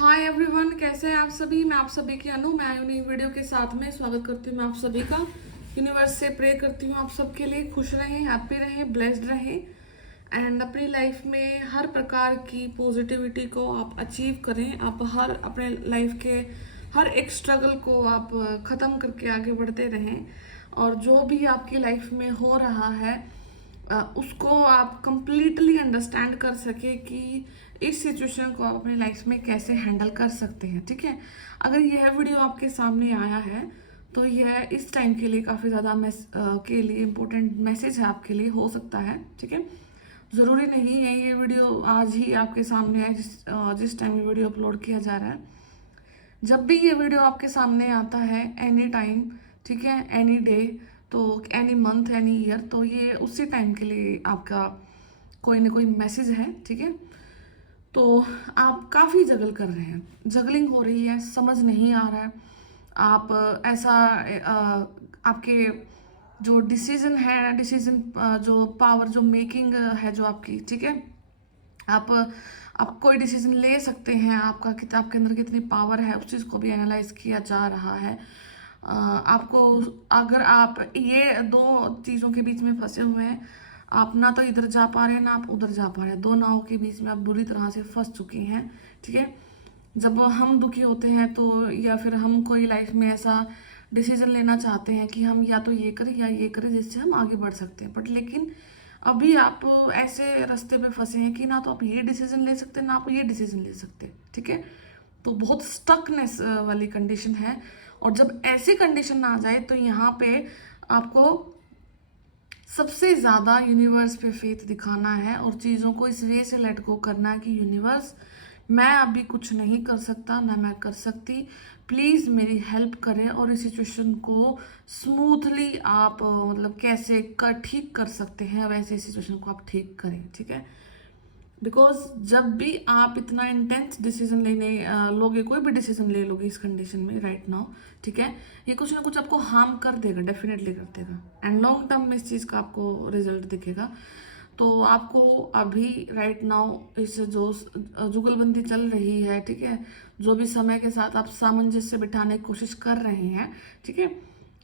Hi everyone, कैसे हैं आप सभी। मैं आप सभी की अनु, मैं आयु नई वीडियो के साथ में स्वागत करती हूँ मैं आप सभी का। यूनिवर्स से प्रे करती हूँ आप सबके लिए खुश रहें, हैप्पी रहें, ब्लेस्ड रहें एंड अपनी लाइफ में हर प्रकार की पॉजिटिविटी को आप अचीव करें। आप हर अपने लाइफ के हर एक स्ट्रगल को आप ख़त्म करके आगे बढ़ते रहें और जो भी आपकी लाइफ में हो रहा है उसको आप कंप्लीटली अंडरस्टैंड कर सके कि इस सिचुएशन को आप अपनी लाइफ में कैसे हैंडल कर सकते हैं। ठीक है, अगर यह वीडियो आपके सामने आया है तो यह इस टाइम के लिए काफ़ी ज़्यादा के लिए इम्पोर्टेंट मैसेज है, आपके लिए हो सकता है। ठीक है, ज़रूरी नहीं है ये वीडियो आज ही आपके सामने है जिस टाइम ये वीडियो अपलोड किया जा रहा है। जब भी ये वीडियो आपके सामने आता है, एनी टाइम, ठीक है, एनी डे, तो एनी मंथ, एनी ईयर, तो ये उसी टाइम के लिए आपका कोई ना कोई मैसेज है। ठीक है, तो आप काफ़ी जगल कर रहे हैं, जगलिंग हो रही है, समझ नहीं आ रहा है। आप ऐसा आपके जो डिसीजन है, डिसीजन जो पावर जो मेकिंग है जो आपकी, ठीक है, आप कोई डिसीजन ले सकते हैं। आपके अंदर कितनी पावर है उस चीज़ को भी एनालाइज किया जा रहा है। आपको अगर आप ये दो चीज़ों के बीच में फंसे हुए हैं, आप ना तो इधर जा पा रहे हैं ना आप उधर जा पा रहे हैं, दो नावों के बीच में आप बुरी तरह से फंस चुके हैं। ठीक है, जब हम दुखी होते हैं तो या फिर हम कोई लाइफ में ऐसा डिसीजन लेना चाहते हैं कि हम या तो ये करें या ये करें जिससे हम आगे बढ़ सकते हैं, बट लेकिन अभी आप ऐसे रास्ते पे फंसे हैं कि ना तो आप ये डिसीजन ले सकते ना आप ये डिसीजन ले सकते। ठीक है, तो बहुत स्टकनेस वाली कंडीशन है। और जब ऐसी कंडीशन आ जाए तो यहाँ पे आपको सबसे ज़्यादा यूनिवर्स पे फेथ दिखाना है और चीज़ों को इस वे से लेट गो करना है कि यूनिवर्स, मैं अभी कुछ नहीं कर सकता ना मैं कर सकती, प्लीज़ मेरी हेल्प करें और इस सिचुएशन को स्मूथली आप मतलब कैसे ठीक कर सकते हैं वैसे इस सिचुएशन को आप ठीक करें। ठीक है, बिकॉज जब भी आप इतना इंटेंस डिसीजन लेने लोगे, कोई भी डिसीजन ले लोगे इस कंडीशन में राइट नाउ, ठीक है, ये कुछ ना कुछ आपको हार्म कर देगा, डेफिनेटली कर देगा एंड लॉन्ग टर्म में इस चीज़ का आपको रिजल्ट दिखेगा। तो आपको अभी राइट नाउ इस जो जुगलबंदी चल रही है, ठीक है, जो भी समय के साथ आप सामंजस्य बिठाने की कोशिश कर रहे हैं, ठीक है,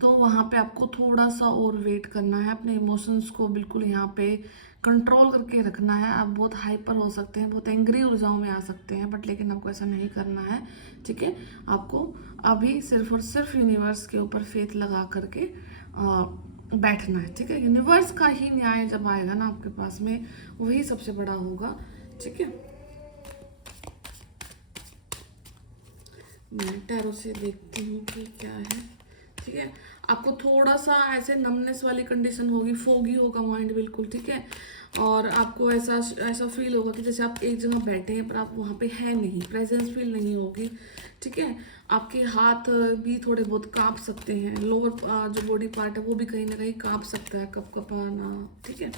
तो वहाँ पे आपको थोड़ा सा और वेट करना है, अपने इमोशंस को बिल्कुल यहाँ पे कंट्रोल करके रखना है। आप बहुत हाइपर हो सकते हैं, बहुत एंग्री ऊर्जाओं में आ सकते हैं, बट लेकिन आपको ऐसा नहीं करना है। ठीक है, आपको अभी सिर्फ और सिर्फ यूनिवर्स के ऊपर फेथ लगा करके बैठना है। ठीक है, यूनिवर्स का ही न्याय जब आएगा ना आपके पास में, वही सबसे बड़ा होगा। ठीक है, मैं टैरो से देखती हूँ कि क्या है। ठीक है, आपको थोड़ा सा ऐसे नमनेस वाली कंडीशन होगी, फोगी होगा माइंड बिल्कुल। ठीक है, और आपको ऐसा ऐसा फील होगा कि जैसे आप एक जगह बैठे हैं पर आप वहाँ पे है नहीं, प्रेजेंस फील नहीं होगी। ठीक है, आपके हाथ भी थोड़े बहुत कांप सकते हैं, लोअर जो बॉडी पार्ट है वो भी कहीं ना कहीं कांप सकता है, कपाना। ठीक है,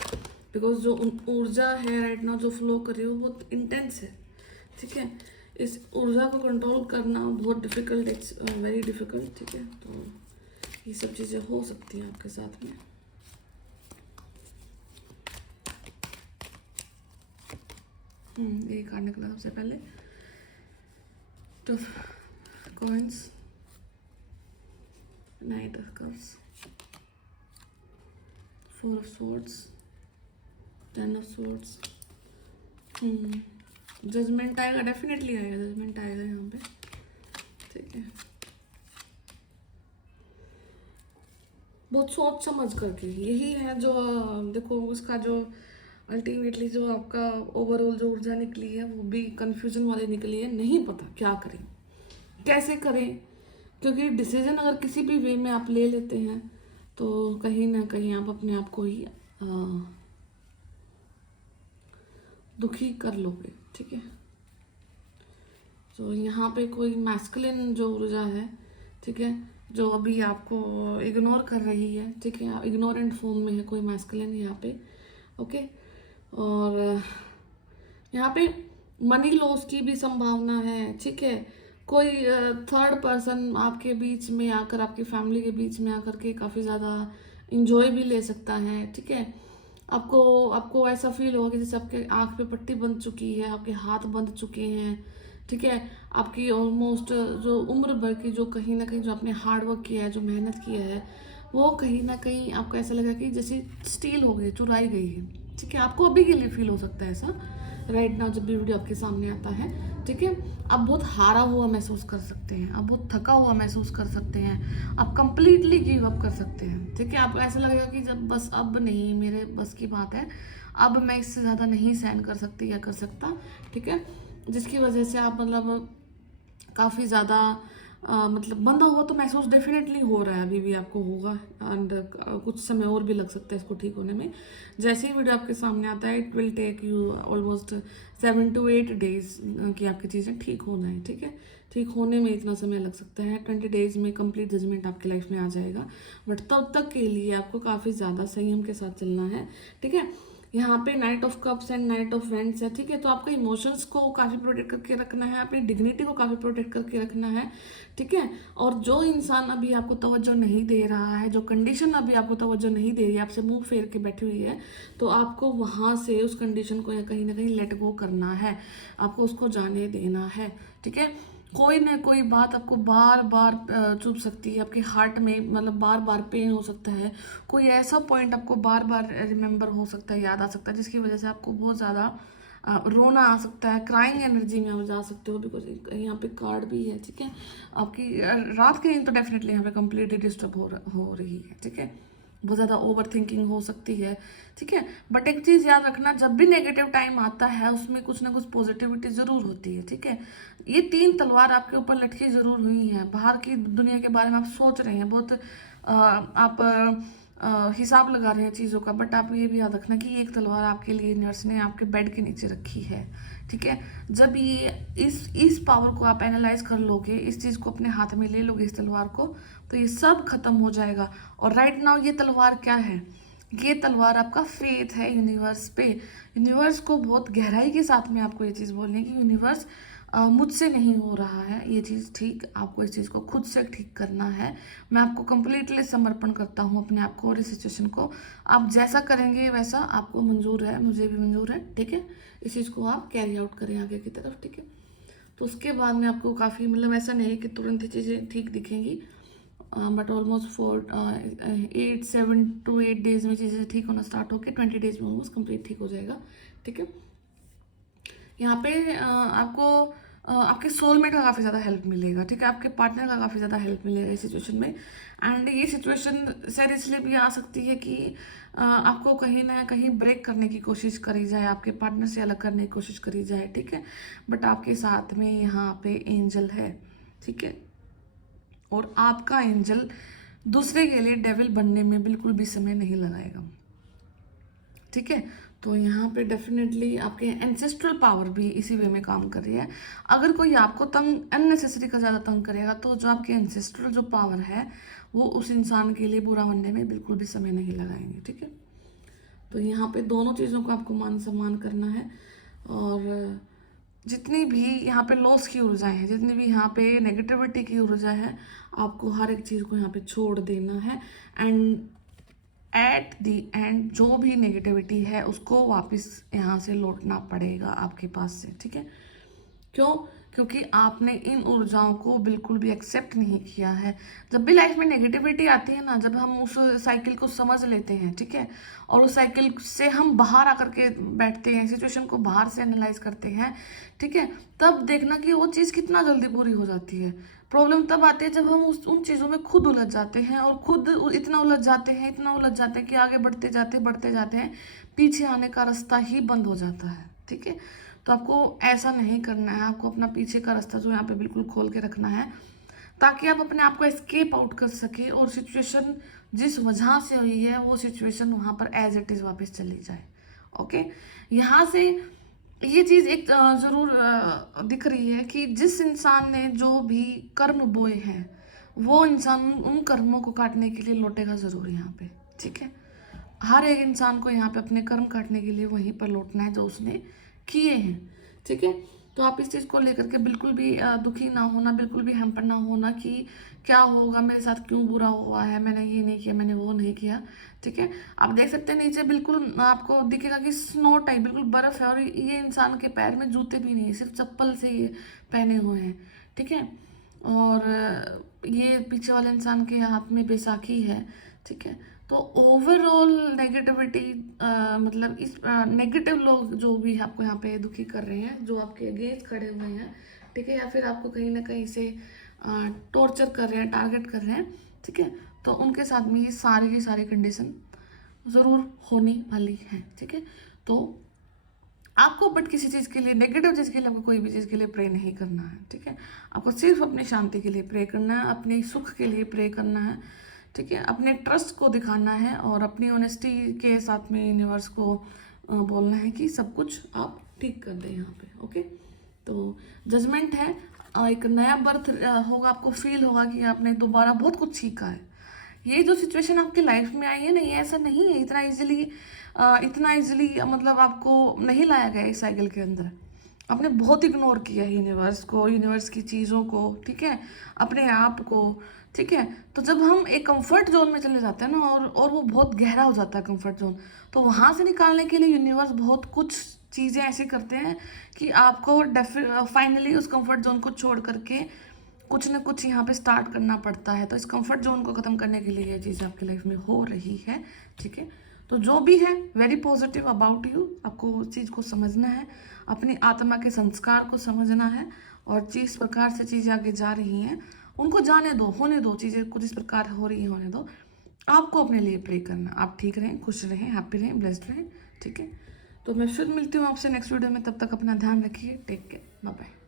बिकॉज जो ऊर्जा है राइट नाउ जो फ्लो कर रही है वो बहुत इंटेंस है। ठीक है, इस ऊर्जा को कंट्रोल करना बहुत डिफिकल्ट, इट्स वेरी डिफिकल्ट। ठीक है, तो ये सब चीज़ें हो सकती हैं आपके साथ में। ये कार्ड निकला सबसे पहले, two of coins, knight of cups, four of swords, ten of swords. Judgement आएगा, डेफिनेटली आएगा, जजमेंट आएगा यहाँ पे। ठीक है, बहुत सोच समझ करके, यही है जो देखो उसका जो अल्टीमेटली जो आपका ओवरऑल जो ऊर्जा निकली है वो भी कंफ्यूजन वाली निकली है, नहीं पता क्या करें कैसे करें, क्योंकि डिसीजन अगर किसी भी वे में आप ले लेते हैं तो कहीं ना कहीं आप अपने आप को ही दुखी कर लोगे। ठीक है, तो यहाँ पे कोई मैस्कुलिन जो ऊर्जा है, ठीक है, जो अभी आपको इग्नोर कर रही है, ठीक है, इग्नोरेंट फॉर्म में है कोई मैस्कुलिन यहाँ पे। ओके, और यहाँ पे मनी लॉस की भी संभावना है। ठीक है, कोई थर्ड पर्सन आपके बीच में आकर, आपकी फैमिली के बीच में आकर के काफ़ी ज़्यादा इंजॉय भी ले सकता है। ठीक है, आपको ऐसा फील होगा कि जैसे आपके आँख पे पट्टी बंध चुकी है, आपके हाथ बंध चुके हैं, ठीक है। आपकी ऑलमोस्ट जो उम्र भर की जो कहीं ना कहीं जो आपने हार्ड वर्क किया है, जो मेहनत किया है, वो कहीं ना कहीं आपको ऐसा लगा कि जैसे स्टील हो गई, चुराई गई है। ठीक है, आपको अभी के लिए फील हो सकता है ऐसा राइट नाउ जब भी वीडियो आपके सामने आता है। ठीक है, आप बहुत हारा हुआ महसूस कर सकते हैं, आप बहुत थका हुआ महसूस कर सकते हैं, आप कंप्लीटली गिव अप कर सकते हैं। ठीक है, आपको ऐसा लगेगा कि जब बस अब नहीं, मेरे बस की बात है, अब मैं इससे ज़्यादा नहीं सहन कर सकती या कर सकता। ठीक है, जिसकी वजह से आप मतलब काफ़ी ज़्यादा मतलब बंधा हुआ तो महसूस डेफिनेटली हो रहा है, अभी भी आपको होगा। एंड कुछ समय और भी लग सकता है इसको ठीक होने में। जैसे ही वीडियो आपके सामने आता है, it will take you almost 7 to 8 days कि आपकी चीज़ें ठीक होना है। ठीक है, ठीक होने में इतना समय लग सकता है। 20 days में कंप्लीट जजमेंट आपकी लाइफ में आ जाएगा, बट तब तक के लिए आपको काफ़ी ज़्यादा संयम के साथ चलना है। ठीक है, यहाँ पे night of cups and night of vents है। ठीक है, तो आपको इमोशंस को काफ़ी प्रोटेक्ट करके रखना है, अपनी डिग्निटी को काफ़ी प्रोटेक्ट करके रखना है। ठीक है, और जो इंसान अभी आपको तवज्जो नहीं दे रहा है, जो कंडीशन अभी आपको तवज्जो नहीं दे रही है, आपसे मुंह फेर के बैठी हुई है, तो आपको वहाँ से उस कंडीशन को कहीं ना कहीं लेट गो करना है, आपको उसको जाने देना है। ठीक है, कोई ना कोई बात आपको बार बार चुभ सकती है आपके हार्ट में, मतलब बार बार पेन हो सकता है। कोई ऐसा पॉइंट आपको बार बार रिमेंबर हो सकता है, याद आ सकता है, जिसकी वजह से आपको बहुत ज़्यादा रोना आ सकता है, क्राइंग एनर्जी में आप जा सकते हो। बिकॉज यहाँ पे कार्ड भी है। ठीक है, आपकी रात की नींद तो डेफिनेटली यहाँ पे कम्प्लीटली डिस्टर्ब हो रही है। ठीक है, बहुत ज़्यादा ओवर थिंकिंग हो सकती है। ठीक है, बट एक चीज़ याद रखना, जब भी नेगेटिव टाइम आता है उसमें कुछ ना कुछ पॉजिटिविटी ज़रूर होती है। ठीक है, ये 3 तलवार आपके ऊपर लटकी ज़रूर हुई हैं, बाहर की दुनिया के बारे में आप सोच रहे हैं बहुत, आप हिसाब लगा रहे हैं चीज़ों का, बट आप ये भी याद रखना कि एक तलवार आपके लिए यूनिवर्स ने आपके बेड के नीचे रखी है। ठीक है, जब ये इस पावर को आप एनालाइज कर लोगे, इस चीज़ को अपने हाथ में ले लोगे, इस तलवार को, तो ये सब खत्म हो जाएगा। और राइट नाउ ये तलवार क्या है? ये तलवार आपका फेथ है यूनिवर्स पे। यूनिवर्स को बहुत गहराई के साथ में आपको ये चीज़ बोलनी है कि यूनिवर्स मुझसे नहीं हो रहा है ये चीज़ ठीक, आपको इस चीज़ को खुद से ठीक करना है। मैं आपको कंप्लीटली समर्पण करता हूँ अपने आप को और इस सिचुएशन को। आप जैसा करेंगे वैसा आपको मंजूर है, मुझे भी मंजूर है। ठीक है, इस चीज़ को आप कैरी आउट करें आगे की तरफ। ठीक है, तो उसके बाद में आपको काफ़ी मतलब ऐसा नहीं कि तुरंत ही चीज़ें ठीक दिखेंगी, बट ऑलमोस्ट 7 to 8 days में चीज़ें ठीक होना स्टार्ट होकर 20 days में ऑलमोस्ट कंप्लीट ठीक हो जाएगा। ठीक है, यहाँ पे आपको आपके सोलमेट का काफ़ी ज़्यादा हेल्प मिलेगा। ठीक है, आपके पार्टनर का काफ़ी ज़्यादा हेल्प मिलेगा इस सिचुएशन में। एंड ये सिचुएशन शायद इसलिए भी आ सकती है कि आपको कहीं ना कहीं ब्रेक करने की कोशिश करी जाए, आपके पार्टनर से अलग करने की कोशिश करी जाए। ठीक है, बट आपके साथ में यहाँ पे एंजल है। ठीक है, और आपका एंजल दूसरे के लिए डेविल बनने में बिल्कुल भी समय नहीं लगाएगा। ठीक है, तो यहाँ पे डेफिनेटली आपके एंसेस्ट्रल पावर भी इसी वे में काम कर रही है। अगर कोई आपको तंग अननेसेसरी का ज़्यादा तंग करेगा, तो जो आपके एंसेस्ट्रल जो पावर है वो उस इंसान के लिए बुरा बनने में बिल्कुल भी समय नहीं लगाएंगे। ठीक है, तो यहाँ पे दोनों चीज़ों को आपको मान सम्मान करना है। और जितनी भी यहाँ पे लॉस की ऊर्जाएं हैं, जितनी भी यहाँ पे नेगेटिविटी की ऊर्जा है, आपको हर एक चीज़ को यहाँ पे छोड़ देना है। एंड एट दी एंड जो भी नेगेटिविटी है उसको वापस यहाँ से लौटना पड़ेगा आपके पास से। ठीक है, क्यों? क्योंकि आपने इन ऊर्जाओं को बिल्कुल भी एक्सेप्ट नहीं किया है। जब भी लाइफ में नेगेटिविटी आती है ना, जब हम उस साइकिल को समझ लेते हैं, ठीक है, और उस साइकिल से हम बाहर आकर के बैठते हैं, सिचुएशन को बाहर से एनालाइज करते हैं, ठीक है, तब देखना कि वो चीज़ कितना जल्दी पूरी हो जाती है। प्रॉब्लम तब आती है जब हम उन चीज़ों में खुद उलझ जाते हैं, और खुद इतना उलझ जाते हैं कि आगे बढ़ते जाते हैं, पीछे आने का रास्ता ही बंद हो जाता है। ठीक है, तो आपको ऐसा नहीं करना है, आपको अपना पीछे का रास्ता जो यहाँ पे बिल्कुल खोल के रखना है, ताकि आप अपने आप को एस्केप आउट कर सके और सिचुएशन जिस वजह से हुई है वो सिचुएशन वहाँ पर एज इट इज़ वापस चली जाए। ओके, यहाँ से ये चीज़ एक ज़रूर दिख रही है कि जिस इंसान ने जो भी कर्म बोए हैं, वो इंसान उन कर्मों को काटने के लिए लौटेगा ज़रूर यहाँ पे। ठीक है, हर एक इंसान को यहाँ पे अपने कर्म काटने के लिए वहीं पर लौटना है जो उसने किए हैं। ठीक है, तो आप इस चीज़ को लेकर के बिल्कुल भी दुखी ना होना, बिल्कुल भी हैम्पर ना होना कि क्या होगा, मेरे साथ क्यों बुरा हुआ है, मैंने ये नहीं किया, मैंने वो नहीं किया। ठीक है, आप देख सकते हैं नीचे बिल्कुल आपको दिखेगा कि स्नो टाइप बिल्कुल बर्फ़ है, और ये इंसान के पैर में जूते भी नहीं है, सिर्फ चप्पल से ये पहने हुए हैं। ठीक है, और ये पीछे वाले इंसान के हाथ में बैसाखी है। ठीक है, तो ओवरऑल नेगेटिविटी, मतलब इस नेगेटिव लोग जो भी आपको यहाँ पे दुखी कर रहे हैं, जो आपके अगेंस्ट खड़े हुए हैं, ठीक है, या फिर आपको कहीं ना कहीं से टॉर्चर कर रहे हैं, टारगेट कर रहे हैं, ठीक है, तो उनके साथ में ये सारी की सारी कंडीशन ज़रूर होने वाली है। ठीक है, तो आपको बट किसी चीज़ के लिए, नेगेटिव चीज़ के लिए आपको कोई भी चीज़ के लिए प्रे नहीं करना है। ठीक है, आपको सिर्फ अपनी शांति के लिए प्रे करना है, अपने सुख के लिए प्रे करना है। ठीक है, अपने ट्रस्ट को दिखाना है और अपनी ऑनेस्टी के साथ में यूनिवर्स को बोलना है कि सब कुछ आप ठीक कर दें यहाँ पे। ओके, तो जजमेंट है, एक नया बर्थ होगा, आपको फील होगा कि आपने दोबारा बहुत कुछ सीखा है। ये जो सिचुएशन आपकी लाइफ में आई है ना, ये ऐसा नहीं है इतना इजीली मतलब आपको नहीं लाया गया इस साइकिल के अंदर। आपने बहुत इग्नोर किया है यूनिवर्स को, यूनिवर्स की चीज़ों को, ठीक है, अपने आप को। ठीक है, तो जब हम एक कंफर्ट जोन में चले जाते हैं ना, और वो बहुत गहरा हो जाता है कंफर्ट जोन, तो वहाँ से निकालने के लिए यूनिवर्स बहुत कुछ चीज़ें ऐसी करते हैं कि आपको फाइनली उस कंफर्ट जोन को छोड़ करके कुछ ना कुछ यहाँ पे स्टार्ट करना पड़ता है। तो इस कंफर्ट जोन को ख़त्म करने के लिए ये चीज़ आपकी लाइफ में हो रही है। ठीक है, तो जो भी है वेरी पॉजिटिव अबाउट यू, आपको उस चीज़ को समझना है, अपनी आत्मा के संस्कार को समझना है, और जिस प्रकार से चीज़ें आगे जा रही हैं उनको जाने दो, होने दो, चीज़ें कुछ इस प्रकार हो रही है होने दो। आपको अपने लिए प्रे करना, आप ठीक रहें, खुश रहें, हैप्पी रहें, ब्लेस्ड रहें। ठीक है, तो मैं फिर मिलती हूँ आपसे नेक्स्ट वीडियो में, तब तक अपना ध्यान रखिए, टेक केयर, बाय बाय।